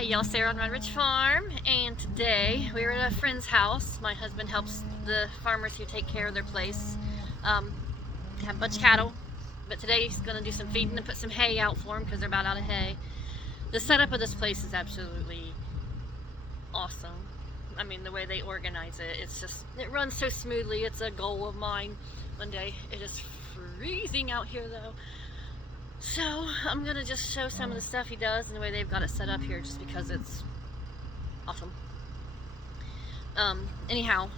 Hey y'all, Sarah on Red Ridge Farm, and today we were at a friend's house. My husband helps the farmers who take care of their place. They have a bunch of cattle, but today he's going to do some feeding and put some hay out for them because they're about out of hay. The setup of this place is absolutely awesome. I mean, the way they organize it, it runs so smoothly. It's a goal of mine one day. It is freezing out here though. So I'm gonna just show some of the stuff he does and the way they've got it set up here, just because it's awesome. Anyhow,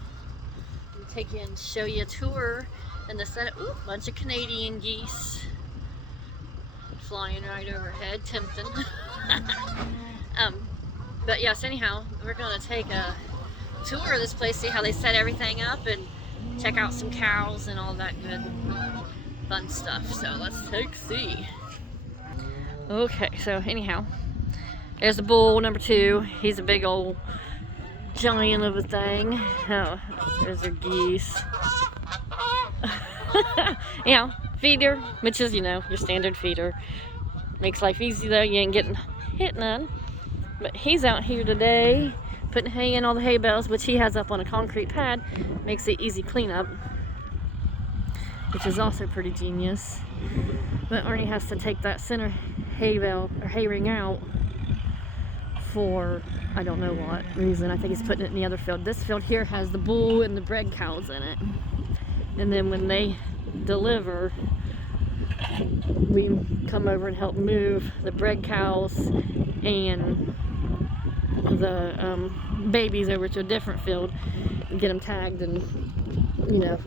I'm gonna take you and show you a tour and the setup. Ooh, bunch of Canadian geese flying right overhead, tempting. But yes, anyhow, we're gonna take a tour of this place, see how they set everything up, and check out some cows and all that good fun stuff. So let's take a see. Okay, so anyhow, there's the bull number 2. He's a big old giant of a thing. Oh, there's our geese. Anyhow, feeder, which is, your standard feeder. Makes life easy though, you ain't getting hit none. But he's out here today putting hay in all the hay bales, which he has up on a concrete pad. Makes it easy cleanup, which is also pretty genius. But Arnie has to take that center hay bale or hay ring out for I don't know what reason. I think he's putting it in the other field. This field here has the bull and the bred cows in it. And then when they deliver, we come over and help move the bred cows and the babies over to a different field and get them tagged and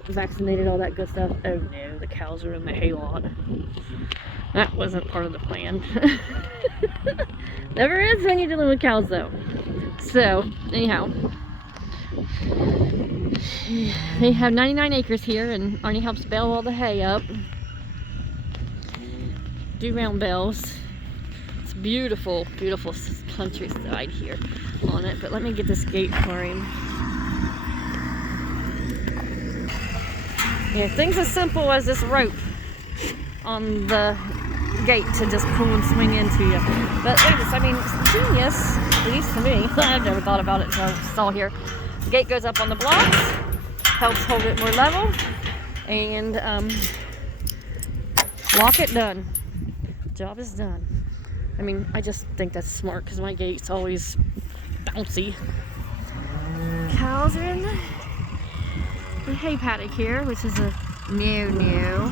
vaccinated, all that good stuff. Oh no, the cows are in the hay lot. That wasn't part of the plan. Never is when you're dealing with cows though. So anyhow, they have 99 acres here, and Arnie helps bale all the hay up. Do round bales. It's beautiful, beautiful countryside here on it. But let me get this gate for him. Yeah, things as simple as this rope on the gate to just pull and swing into you. But I mean, it's genius, at least to me. I've never thought about it until I saw here. The gate goes up on the blocks, helps hold it more level, and lock it, done. Job is done. I mean, I just think that's smart because my gate's always bouncy. Cows are in the hay paddock here, which is a new.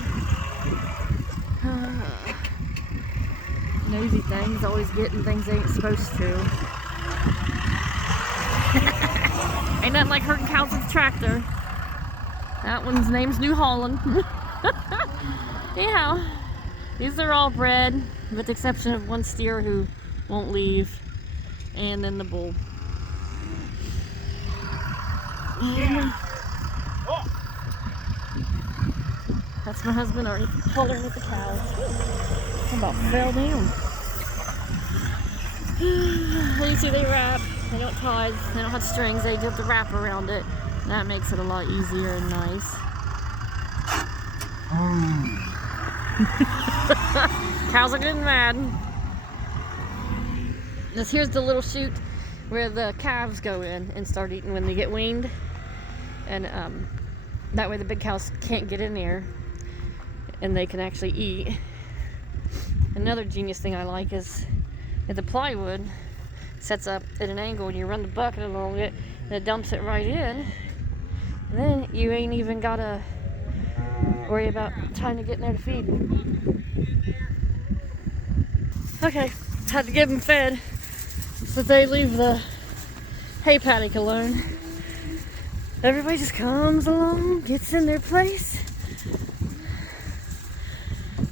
Nosy things, always getting things they ain't supposed to. Ain't nothing like herding cows with a tractor. That one's name's New Holland. Anyhow, these are all bred, with the exception of one steer who won't leave, and then the bull. That's my husband already pulling with the cows. I about fell down. You see, they wrap. They don't tie. They don't have strings. They do have to wrap around it. That makes it a lot easier and nice. Cows are getting mad. Here's the little chute where the calves go in and start eating when they get weaned. And that way the big cows can't get in there and they can actually eat. Another genius thing I like is that the plywood sets up at an angle and you run the bucket along it and it dumps it right in. And then you ain't even gotta worry about trying to get in there to feed. Okay, had to give them fed so they leave the hay paddock alone. Everybody just comes along, gets in their place.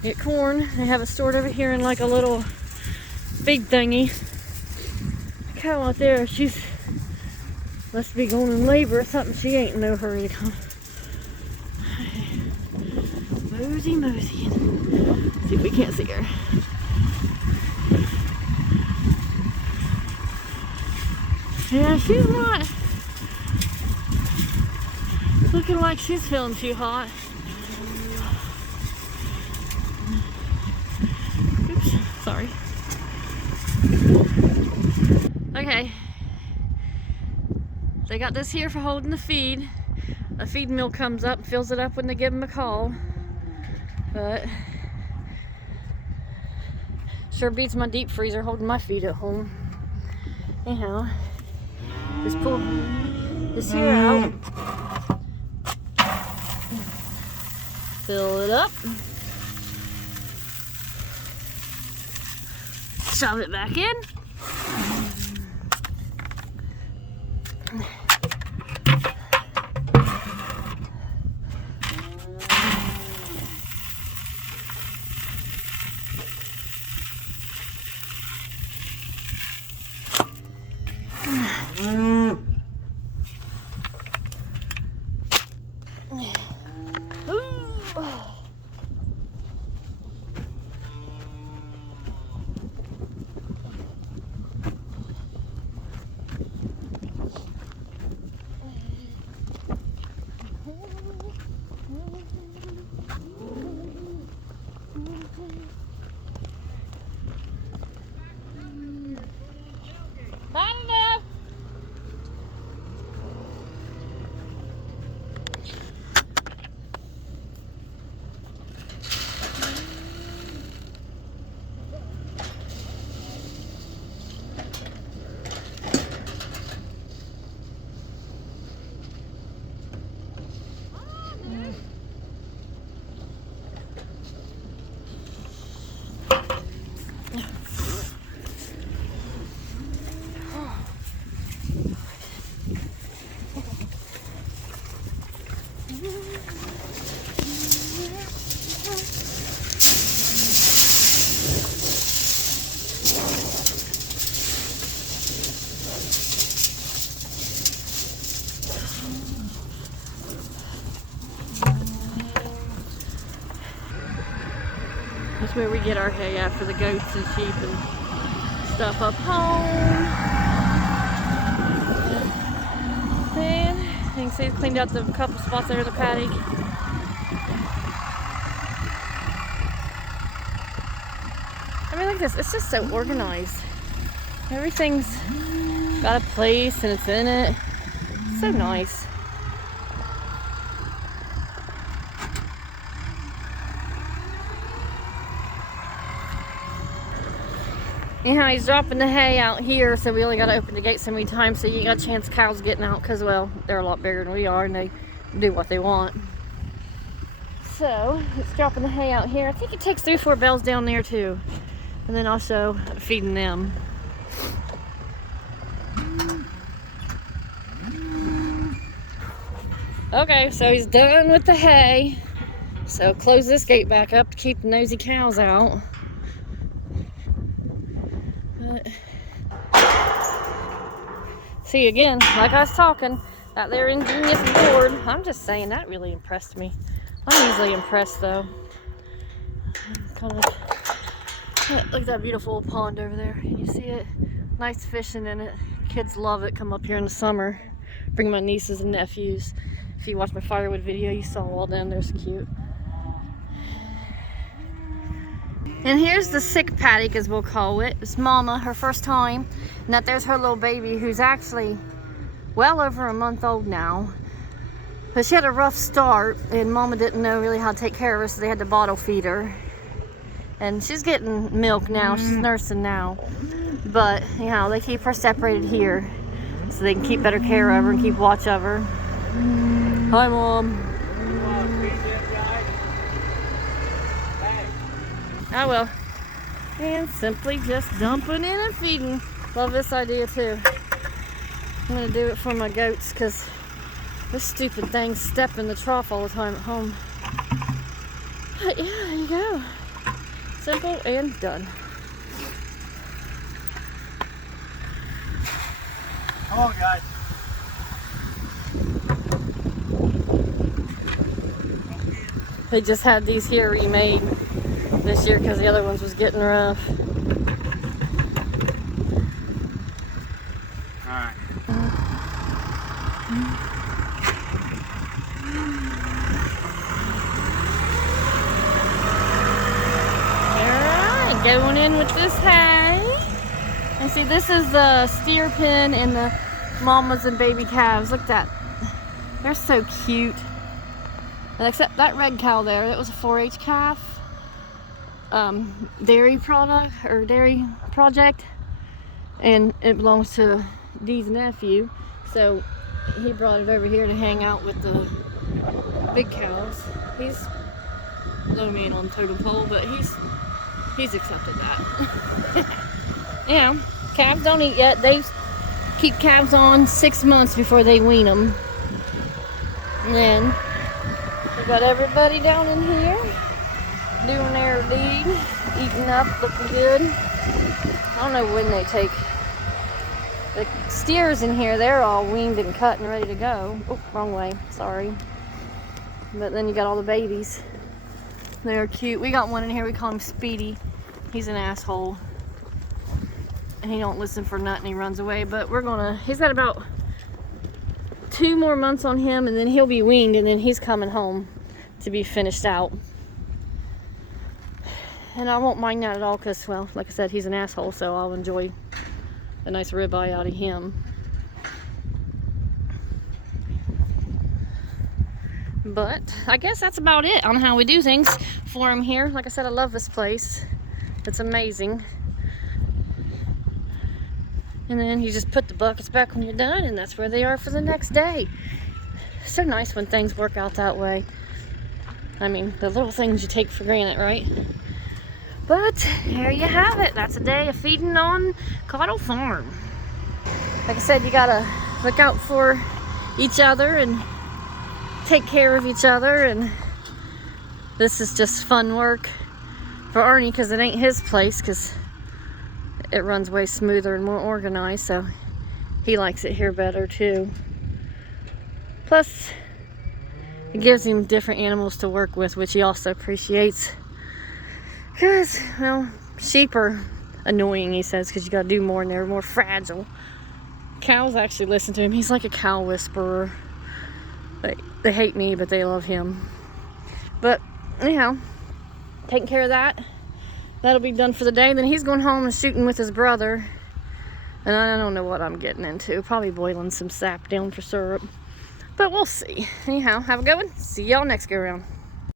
Get corn. They have it stored over here in like a little feed thingy. The cow out there, she's must be going in labor or something. She ain't in no hurry to come. Mosey. See if we can't see her. Yeah, she's not looking like she's feeling too hot. Oops, sorry. Okay. They got this here for holding the feed. A feed mill comes up and fills it up when they give them a call. But sure beats my deep freezer holding my feed at home. Anyhow, just pull this here out. Fill it up. Shove it back in. That's where we get our hay out for the goats and sheep and stuff up home. And you can see it's cleaned out the couple spots there in the paddock. I mean, look at this. It's just so organized. Everything's got a place and it's in it. It's so nice. Anyhow, he's dropping the hay out here, so we only got to open the gate so many times so you got a chance of cows getting out because, well, they're a lot bigger than we are and they do what they want. So, it's dropping the hay out here. I think it takes 3 or 4 bells down there too. And then also feeding them. Okay, so he's done with the hay. So close this gate back up to keep the nosy cows out. See, again, like I was talking, that there ingenious board, I'm just saying that really impressed me. I'm easily impressed though. Kind of, look at that beautiful pond over there. Can you see it? Nice fishing in it. Kids love it. Come up here in the summer. Bring my nieces and nephews. If you watch my firewood video, you saw all down there. It's cute. And here's the sick paddock, as we'll call it. It's Mama, her first time. And that there's her little baby, who's actually well over a month old now. But she had a rough start, and Mama didn't know really how to take care of her, so they had to bottle feed her. And she's getting milk now. She's nursing now. But, you know, they keep her separated here so they can keep better care of her and keep watch of her. Hi, Mom. Oh well. And simply just dumping in and feeding. Love this idea too. I'm gonna do it for my goats because this stupid thing step in the trough all the time at home. But yeah, there you go. Simple and done. Come on, guys. They just had these here remade this year because the other ones was getting rough. Alright. Alright, going in with this hay. And see, this is the steer pen and the mamas and baby calves. Look at that. They're so cute. And except that red cow there, that was a 4-H calf. Dairy product or dairy project. And it belongs to Dee's nephew. So he brought it over here to hang out with the big cows. He's low man on totem pole, but he's accepted that. You know, calves don't eat yet. They keep calves on 6 months before they wean them. And then we got everybody down in here doing their deed, eating up, looking good. I don't know when they take the steers in here. They're all weaned and cut and ready to go. Oh, wrong way. Sorry. But then you got all the babies. They're cute. We got one in here. We call him Speedy. He's an asshole. And he don't listen for nothing. He runs away. But he's got about 2 more months on him, and then he'll be weaned, and then he's coming home to be finished out. And I won't mind that at all because, well, like I said, he's an asshole, so I'll enjoy a nice ribeye out of him. But I guess that's about it on how we do things for him here. Like I said, I love this place. It's amazing. And then you just put the buckets back when you're done, and that's where they are for the next day. So nice when things work out that way. I mean, the little things you take for granted, right? But there you have it. That's a day of feeding on Cattle Farm. Like I said, you gotta look out for each other and take care of each other. And this is just fun work for Arnie because it ain't his place, because it runs way smoother and more organized, so he likes it here better too. Plus, it gives him different animals to work with, which he also appreciates. Because, well, sheep are annoying, he says, because you got to do more and they're more fragile. Cows actually listen to him. He's like a cow whisperer. They hate me, but they love him. But anyhow, taking care of that. That'll be done for the day. Then he's going home and shooting with his brother. And I don't know what I'm getting into. Probably boiling some sap down for syrup. But we'll see. Anyhow, have a good one. See y'all next go around.